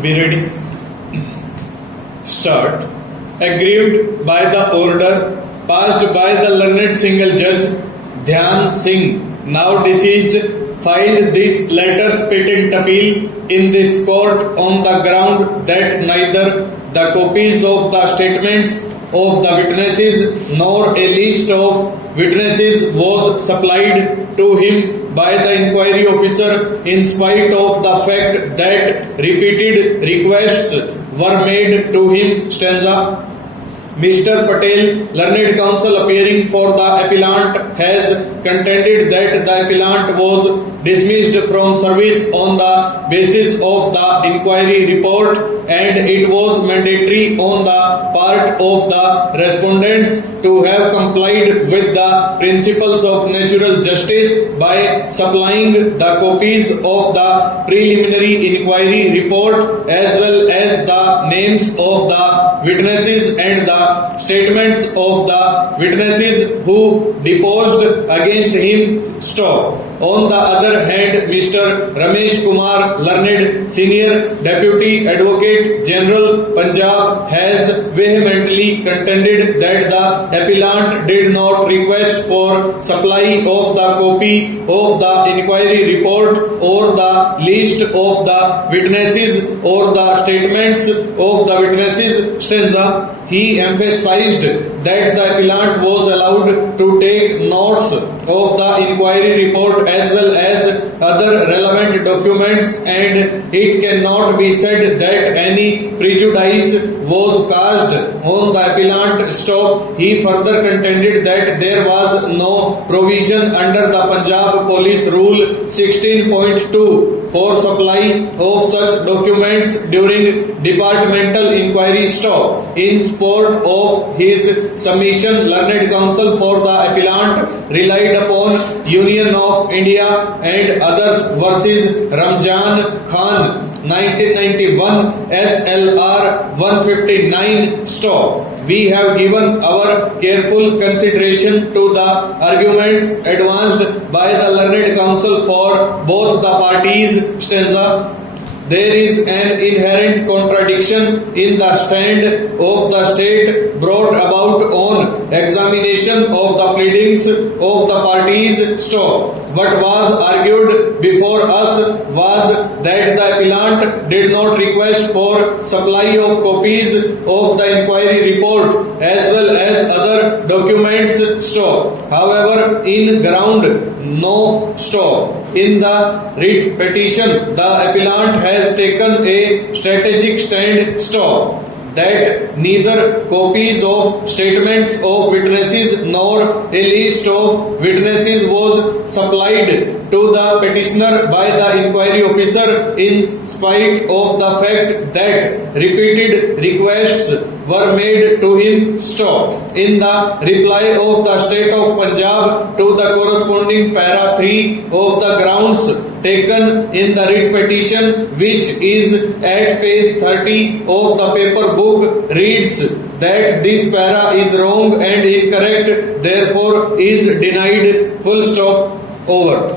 Be ready. Start. Aggrieved by the order passed by the learned single judge Dhyan Singh, now deceased, filed this latter's patent appeal in this court on the ground that neither the copies of the statements of the witnesses nor a list of witnesses was supplied to him by the inquiry officer in spite of the fact that repeated requests were made to him. Stanza. Mr. Patel, learned counsel appearing for the appellant, has contended that the appellant was dismissed from service on the basis of the inquiry report, and it was mandatory on the part of the respondents to have complied with the principles of natural justice by supplying the copies of the preliminary inquiry report as well as the names of the witnesses and the statements of the witnesses who deposed against him. Stop. On the other hand, Mr. Ramesh Kumar, learned Senior Deputy Advocate General, Punjab, has vehemently contended that the appellant did not request for supply of the copy of the inquiry report or the list of the witnesses or the statements of the witnesses. Stanza. He emphasized that the appellant was allowed to take notes of the inquiry report as well as other relevant documents, and it cannot be said that any prejudice was caused on the appellant. Stop. He further contended that there was no provision under the Punjab Police Rule 16.2 for supply of such documents during departmental inquiry. Stop. In support of his submission, learned counsel for the appellant relied upon Union of India and others versus Ramjan Khan 1991 SLR 159. Stop. We have given our careful consideration to the arguments advanced by the learned counsel for both the parties. Stanza. There is an inherent contradiction in the stand of the state brought about on examination of the pleadings of the parties. Stop. What was argued before us was that the appellant did not request for supply of copies of the inquiry report as well as other documents. Stop. However, in ground, no. Stop. In the writ petition, the appellant has taken a strategic stand. Stop. That neither copies of statements of witnesses nor a list of witnesses was supplied to the petitioner by the inquiry officer in spite of the fact that repeated requests were made to him. Stop. In the reply of the state of Punjab to the corresponding para 3 of the grounds taken in the writ petition, which is at page 30 of the paper book, reads that this para is wrong and incorrect, therefore is denied. Full stop. Over.